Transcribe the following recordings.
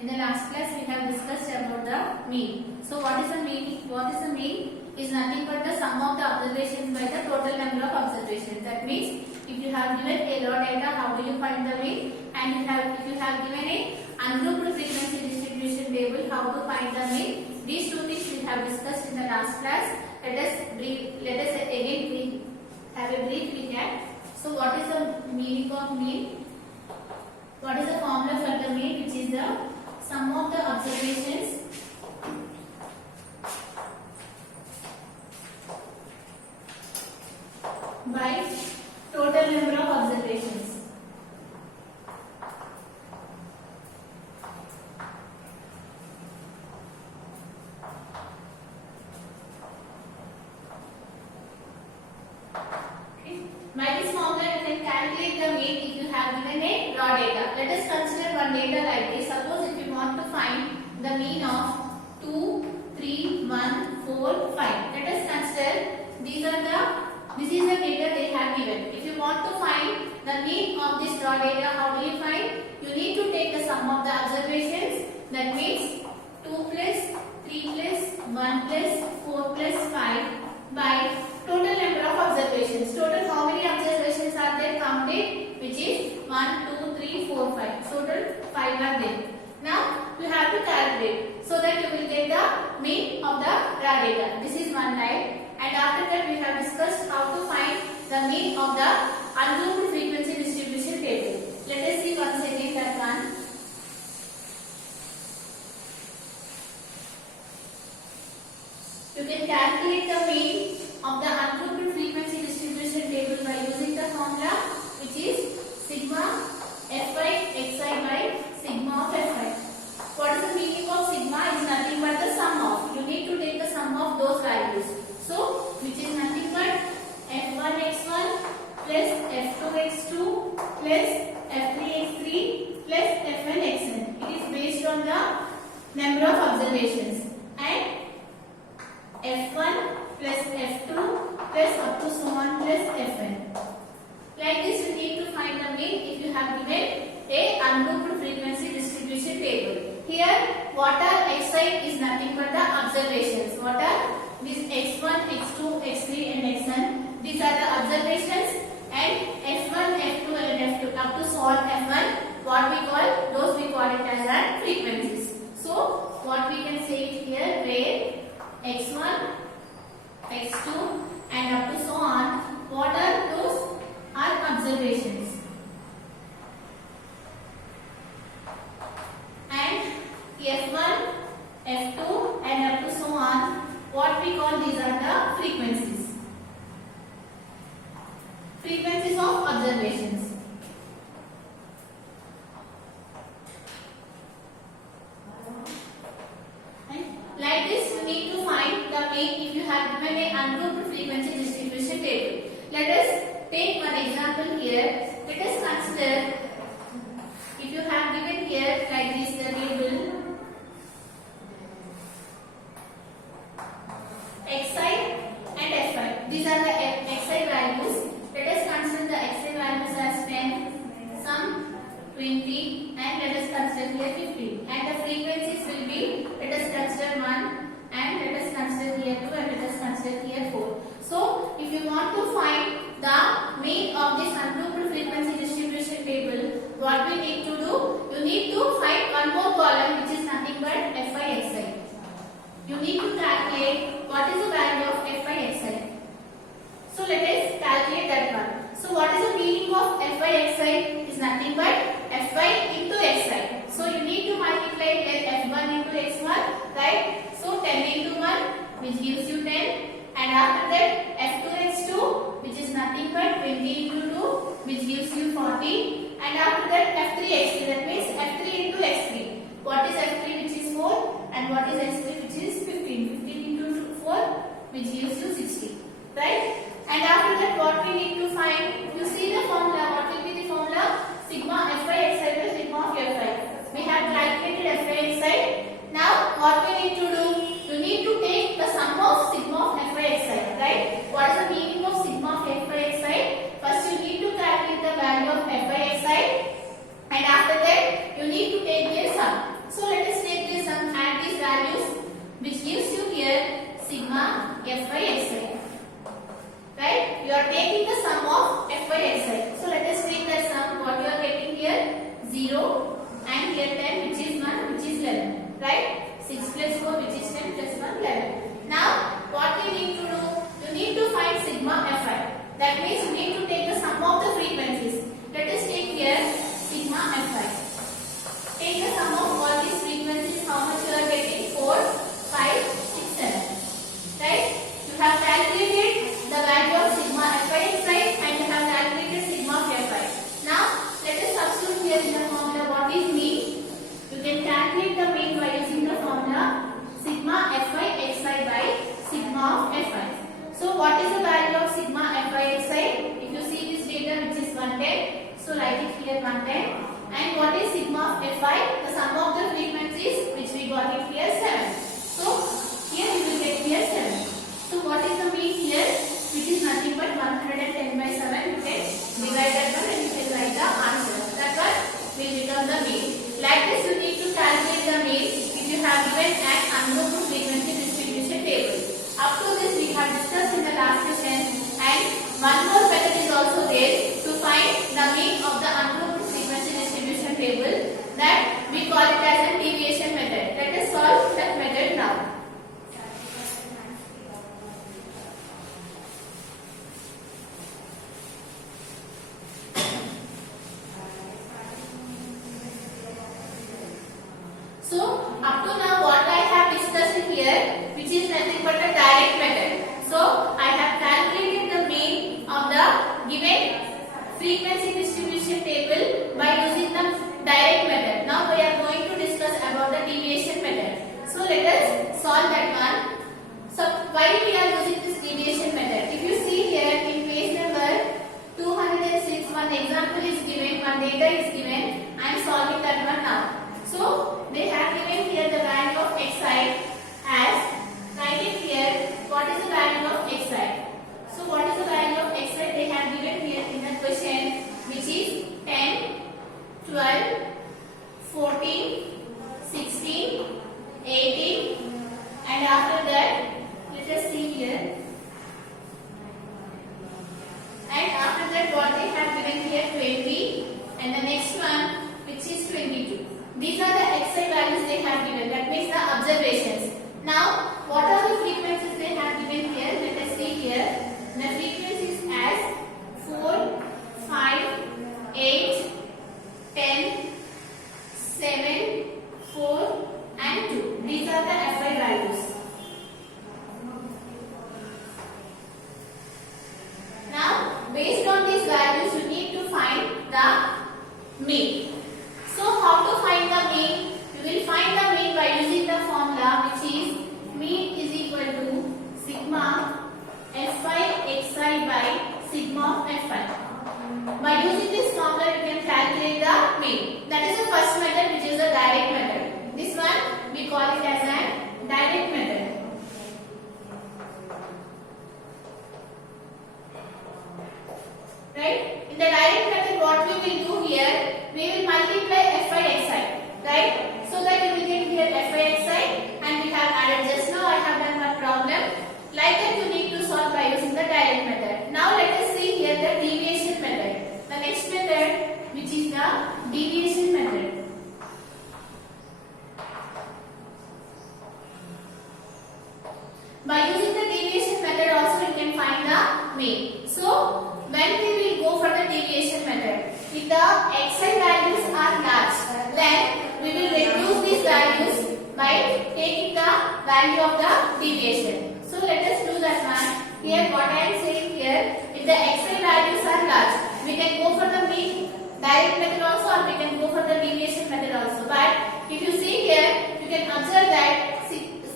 In the last class, we have discussed about the mean. So, what is the mean? What is the mean? Is nothing but the sum of the observations by the total number of observations. That means, if you have given a raw data, how will you find the mean? And if you have given a ungrouped frequency distribution table, how to find the mean? These two things we have discussed in the last class. Let us again have a brief recap. So, what is the meaning of mean? What is the formula for the mean? Which is the sum of the observations by total number of observations. Okay. By this formula, you can calculate the mean if you have given a raw data. Let us consider one data like this. Suppose if you want to find the mean of 2, 3, 1, 4, 5. Let us consider this is the data they have given. If you want to find the mean of this raw data, how do you find? You need to take the sum of the observations. That means 2 plus 3 plus 1 plus 4 plus 5 by total number of observations. Total how many observations are there counted? Which is 1, 2, 3, 4, 5. Total 5 are there. Now you have to calculate so that you will get the mean of the raw data. This is one type. And after that we have discussed how to find the mean of the ungrouped frequency distribution table. Let us see once again that one. You can calculate the mean of the ungrouped frequency distribution table by using the formula which is sigma fi xi by sigma of fi. What is the meaning of sigma? Is nothing but the sum of. You need to take the sum of those values. So, which is nothing but f1 x1 plus f2 x2 plus f3 x3 plus f1 xn. It is based on the number of observations. And f1 plus f2 plus up to so on plus fn. Like this, you need to find the mean if you have given a ungrouped frequency distribution table. Here, what are xi is nothing but the observations. What are these x1, x2, x3 and xn? These are the observations. And f1, f2 and f2 up to so on f1. What we call? Those we call it as our frequencies. So, what we can say it here where x1, x2 and up to so on. What are those? Are observations. And f1, f2 and up to so on. What we call these are the frequencies. Frequencies of observations. And like this, you need to find the mean if you have given a ungrouped frequency distribution table. Let us take one example here. Let us consider if you have given here like this the table xi and fi. These are the xi values. Let us consider the xi values as 10, some 20 and let us consider here 15. And the frequencies will be, let us consider 1 and let us consider here 2 and let us consider here 4. So, if you want to find the mean of this ungrouped frequency distribution table, what we need to do? You need to find one more column which is nothing but fi xi. You need to calculate what is the value of fi xi. So let us calculate that one. So what is the meaning of fi xi? Is nothing but fi into xi. So you need to multiply f1 into x1, right? So 10 into 1 which gives you 10. And after that f2 x2 which is nothing but 20 into 2 which gives you 40. And after that f3 x3, that means f3 into x3. What is f3 which is 4 and what is x3 which is 15. 15 into 4 which gives you 60. Right? And after that what we need to find? You see the formula. What will be the formula? Sigma fi xi by sigma of fi. We have calculated fi xi. Now what we need to do? You need to take the sum of sigma of fi xi. Right? What is the meaning of sigma of fi xi? First you need to calculate the value of fi xi. And after that you need to take their sum. So So write it here 110. And what is sigma of Fi? The sum of the frequencies which we got it here 7. So here you will get here 7. So what is the mean here? Which is nothing but 110 by 7. You can divide that one and you can write the answer. That one will become the mean. Like this you need to calculate the mean if you have given an ungrouped frequency distribution table. Up to this we have discussed in the last session, and one more method is also there to find the mean of the ungrouped frequency distribution table, that we call it as a deviation method. Let us solve that method now. So up to now what I have discussed here, which is nothing but a direct method. So I have calculated the mean of the given frequency distribution table by using the direct method. Now we are going to discuss about the deviation method. So let us solve that one. So why we are using this deviation method? If you see here in page number 206, one example is given, one data is given. I am solving that one now. So they have given here the value of xi as, write it here, what is the value of xi? So what is the value of xi they have given here in the question, which is 10, 12, 14, 16, 18, and after that let us see here, and after that what they have given here 20, and the next one which is 22. These are the xi values they have given, that means the observations. Now, what are the frequencies they have given here? Let us see here. The frequencies as 4, 5, 8, 10, 7, 4 and 2. These are the Fi values. Now, based on these values, you need to find the mean. So how to find the mean? You will find the mean by using the formula, which is mean is equal to sigma Fi xi by sigma of Fi. By using this formula you can calculate the mean. That is the first method, which is the direct method. This one we call it as a direct method. Right? In the direct method what we will do here, we will multiply Fi xi, right? So that you will get here Fi xi, and we have added just now. I have done one problem. Like that you need to solve by using the direct method. Now let us see here the deviation method. The next method, which is the deviation method. By using the deviation method also you can find the mean. So when we will go for the deviation method, if the xi values are large, then we will reduce these values by taking the value of the deviation. So let us do that one. Here what I am saying here, if the xi values are large, we can go for the mean direct method also, or we can go for the deviation method also. But if you see here, you can observe that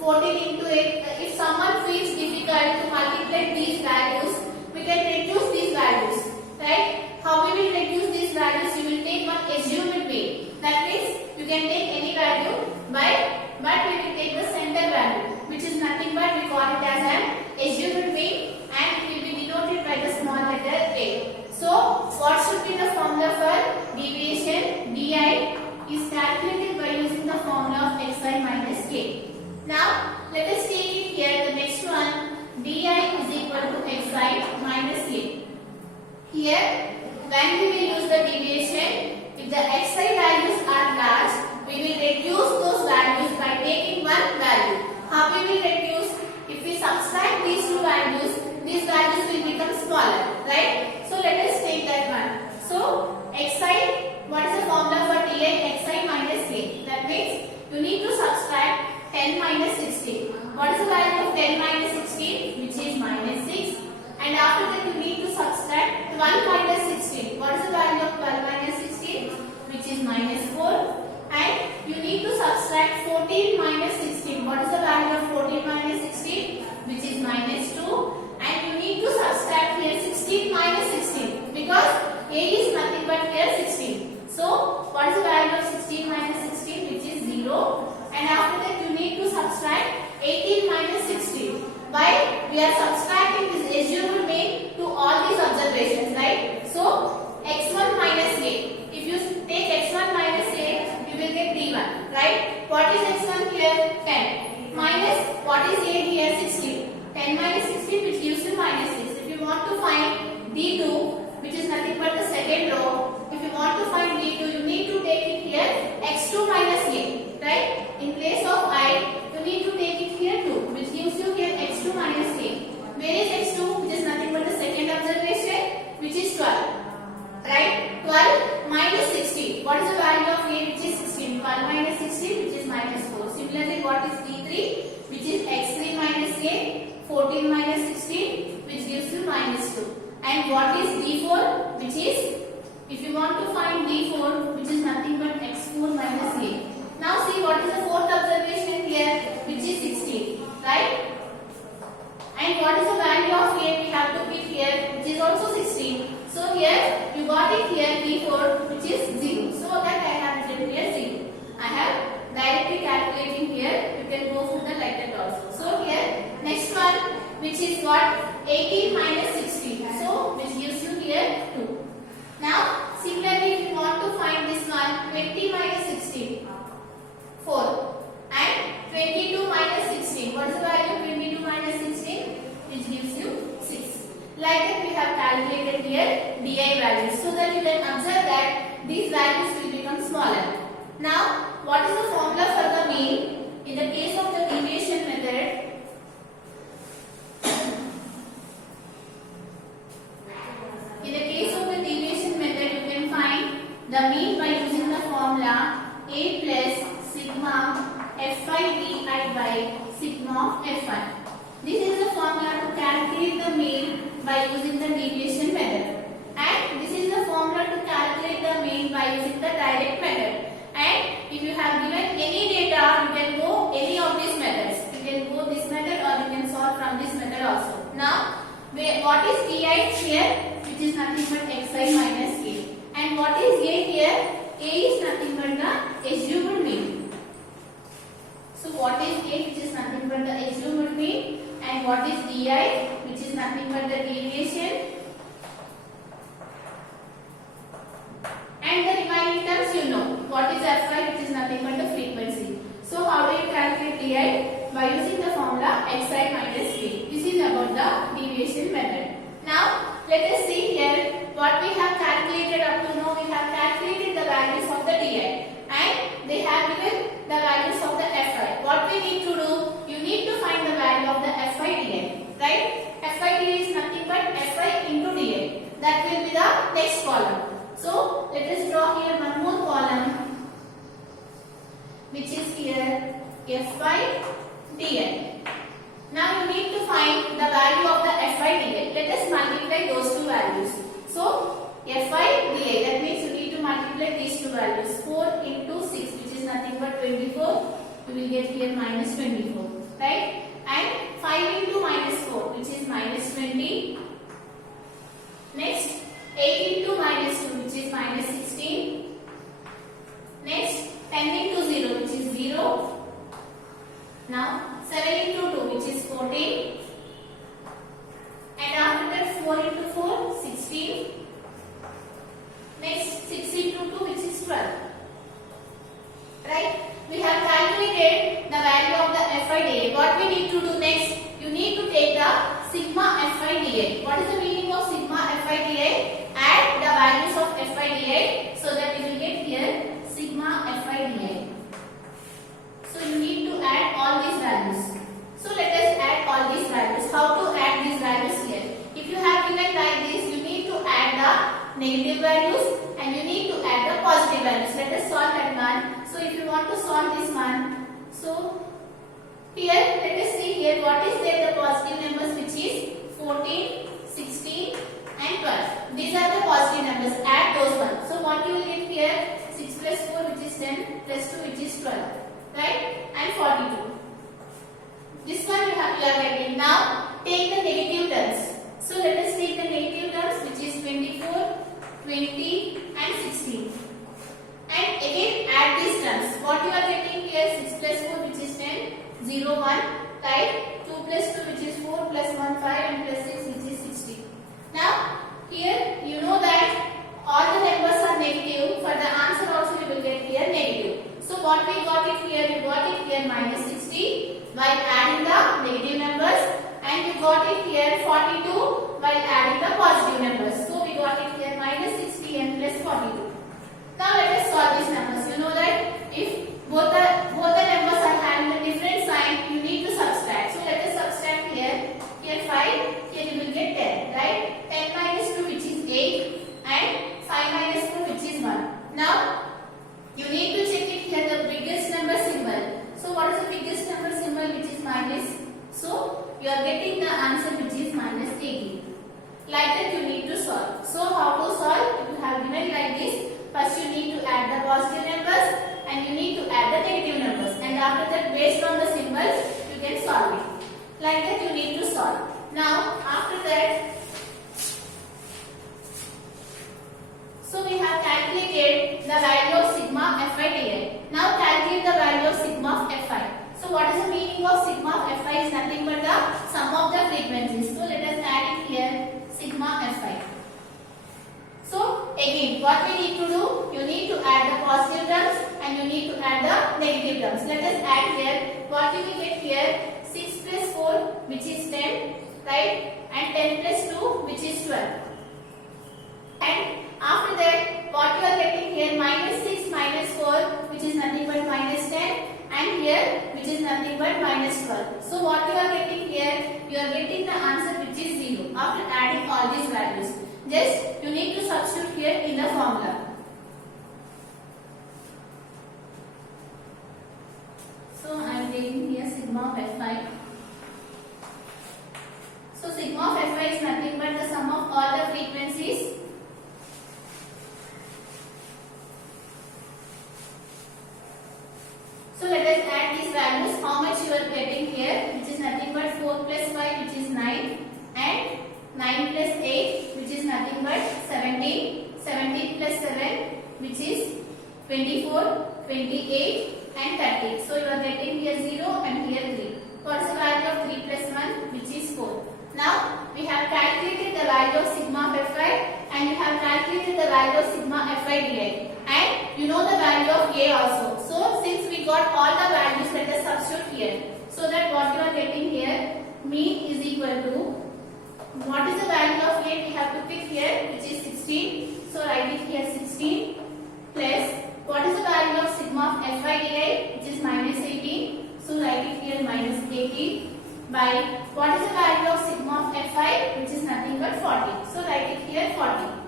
14 into 8, if someone feels difficult to multiply these values, we can reduce these values, right? How we will reduce these values? You will take one assumed mean. That means you can take any value, but we will take the center value, which is nothing but we call it as an assumed mean, and it will be denoted by the small letter a. So what should be the formula for deviation? Di is calculated by using the formula of xi minus k. Now let us take it here, the next one, di is equal to xi minus k. Here when we will use the deviation, if the xi values are large, we will reduce those values by taking one value. How we will reduce? If we subtract these two values, these values will become smaller, right? So let us take that one. So xi, what is the formula for di? Xi minus k. That means you need to subtract 10 minus 16. What is the value of 10 minus 16? Which is minus 6. And after that you need to subtract 12 minus 16. What is the value of 12 minus 16? Which is minus 4. And you need to subtract 14 minus 16. What is the value of 14 minus 16? Which is minus 2. And you need to subtract here 16 minus 16. Because A is nothing but here 16. So what is the value of 16 minus 16, which is 0. And after that you need to subtract 18 minus 16. Why? We are subtracting this assumed mean to all these observations, right? So x1 minus a. If you take x1 minus a, you will get d1, right? What is x1 here? 10. Minus what is a here? 16. 10 minus 16, which gives you minus 6. If you want to find d2, which is nothing but the second row, if you want to find d2, you need to take it here x2 minus a, right? In place of I, you need to take it here 2, which gives you here x2 minus a. Where is x2, which is nothing but the second observation, which is 12, right? 12 minus 16. What is the value of a, which is 16? 12 minus 16, which is minus 4. Similarly, what is d3, which is x3 minus a, 14 minus 16, which gives you minus 2. And what is d4, which is, if you want to find d4, which is nothing but x4 minus a. Now see what is the fourth observation here, which is 16, right? And what is the value of a, we have to pick here, which is also 16. So here you got it here d4, which is 0. So that I have written here 0. I have directly calculating here. You can go through the like that also. So here next one, which is what, 18 minus 16. So which gives you here 2. Now similarly, if you want to find this one, 20 minus 16, 4, and 22 minus 16. What is the value of 22 minus 16? Which gives you 6. Like that we have calculated here di values, so that you can observe that these values will become smaller. Now what is the formula for the mean? In the case of the deviation method, the mean by using the formula a plus sigma f5 di by sigma of f1. This is the formula to calculate the mean by using the deviation method. And this is the formula to calculate the mean by using the direct method. And if you have given any data, you can go any of these methods. You can go this method or you can solve from this method also. Now, what is di here? Which is nothing but xi minus a. And what is a here? A is nothing but the assumed mean. So what is a, which is nothing but the assumed mean, and what is di, which is nothing but the deviation, and the remaining terms you know. What is f5, which is nothing but the frequency. So how do you calculate di? By using the formula xi minus a. This is about the deviation method. Now let us see here what we have calculated up to now. We have calculated the values of the di, and they have given the values of the fi. What we need to do, you need to find the value of the fi di, right? Fi di is nothing but fi into di. That will be the next column. So let us draw here one more column, which is here fi di. Now you need to find the value of the fi di. Let us multiply those two values. So fi di, that means you need to multiply these two values. 4 into 6, which is nothing but 24. You will get here minus 24, right? And 5 into minus 4, which is minus 20. Next 8 into minus 2, which is minus 16. Next 10 into 0, which is 0. Now 7 into 2, which is 14. And after that 4 into 4, 16. Next 6 into 2, which is 12. Right? We have calculated the value of the fi di. What we need to do next? You need to take the sigma fi di. What is the meaning of sigma fi di? Add the values of fi di so that you will get here sigma fi di. So you need to add all these values. So let us add all these values. How to add these values here? If you have given like this, you need to add the negative values and you need to add the positive values. Let us solve that one. So if you want to solve this one, so here let us see here what is there, the positive numbers, which is 14, 16 and 12. These are the positive numbers. Add those ones. So what you will get here? 6 plus 4, which is 10, plus 2, which is 12, right? And 42. This one you are getting. Now take the negative terms. So let us take the negative terms, which is 24, 20 and 16. And again add these terms. What you are getting here, 6 plus 4 which is 10, 0, 1, right? 2 plus 2 which is 4, plus 1, 5 and plus 6 which is 16. Now here you know that all the numbers are negative. For the answer also you will get here negative. So what we got it here? We got it here minus 60 while adding the negative numbers, and we got it here 42 while adding the positive numbers. So we got it here minus 60 and plus 42. Now let us solve these numbers. You know that if both the numbers are having a different sign, you need to subtract. So let us subtract here. Here 5, here you will get 10, right? 10 minus 2 which is 8 and 5 minus 4 which is 1. Now you need to check it here the biggest number symbol. So what is the biggest number symbol which is minus? So you are getting the answer which is minus 18. Like that you need to solve. So how to solve? If you have given like this, first you need to add the positive numbers and you need to add the negative numbers, and after that based on the symbols you can solve it. Like that you need to solve. Now after that, so we have calculated the value of sigma fi di. Now calculate the value of sigma of fi. So what is the meaning of sigma of fi? Is nothing but the sum of the frequencies. So let us add it here, sigma fi. So again what we need to do? You need to add the positive terms and you need to add the negative terms. Let us add here. What we will get here? 6 plus 4 which is 10, right? And 10 plus 2 which is 12. And after that what you are getting here? Minus 6 minus 4 which is nothing but minus 10, and here which is nothing but minus 12. So what you are getting here? You are getting the answer which is 0 after adding all these values. Just you need to substitute here in the formula. So I am taking here sigma of fi. So sigma of fi is nothing but the sum of all the frequencies So let us add these values. How much you are getting here, which is nothing but 4 plus 5 which is 9, and 9 plus 8 which is nothing but 17, 17 plus 7 which is 24, 28 and 30. So you are getting here 0 and here 3. What is the value of 3 plus 1 which is 4. Now we have calculated the value of sigma of fi and you have calculated the value of sigma fi di. And you know the value of a also. So since we got all the values, let us substitute here. So that what you are getting here, mean is equal to, what is the value of a? We have to pick here which is 16. So write it here 16 plus, what is the value of sigma of fi di which is minus 18. So write it here minus 18 by, what is the value of sigma of fi which is nothing but 40. So write it here 40.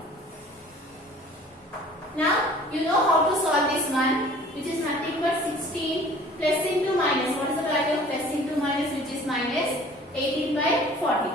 Now you know how to solve this one, which is nothing but 16 plus into minus. What is the value of plus into minus, which is minus 18 by 40.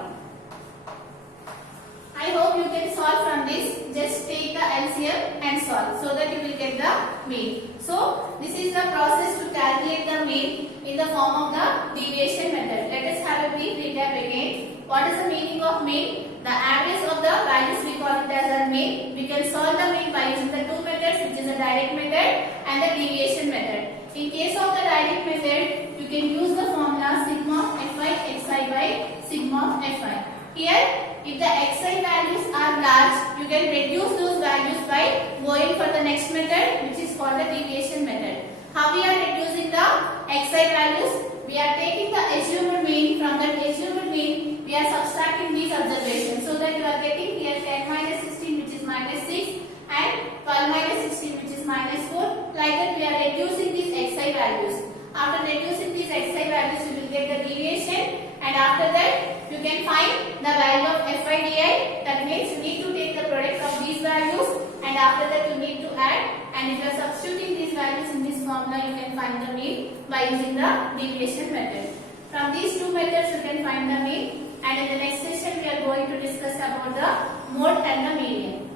I hope you can solve from this. Just take the LCM and solve so that you will get the mean. So this is the process to calculate the mean in the form of the deviation method. Let us have a brief recap again. What is the meaning of mean? The average of the values, we call it as a mean. We can solve the mean by using the two methods, which is the direct method and the deviation method. In case of the direct method, you can use the formula sigma of fi xi by sigma of fi. Here, if the xi values are large, you can reduce those values by going for the next method, which is called the deviation method. How we are reducing the xi values? We are taking the assumed mean. From that assumed mean, we are subtracting these observations, so that you are getting here 10 minus 16 which is minus 6 and 12 minus 16 which is minus 4. Like that we are reducing these xi values. After reducing these xi values, you will get the deviation, and after that you can find the value of fi di. That means you need to take the product of these values, and after that you need to add, and if you are substituting these values in this formula, you can find the mean by using the deviation method. From these two methods you can find the mean, and in the next session we are going to discuss about the mode and the median.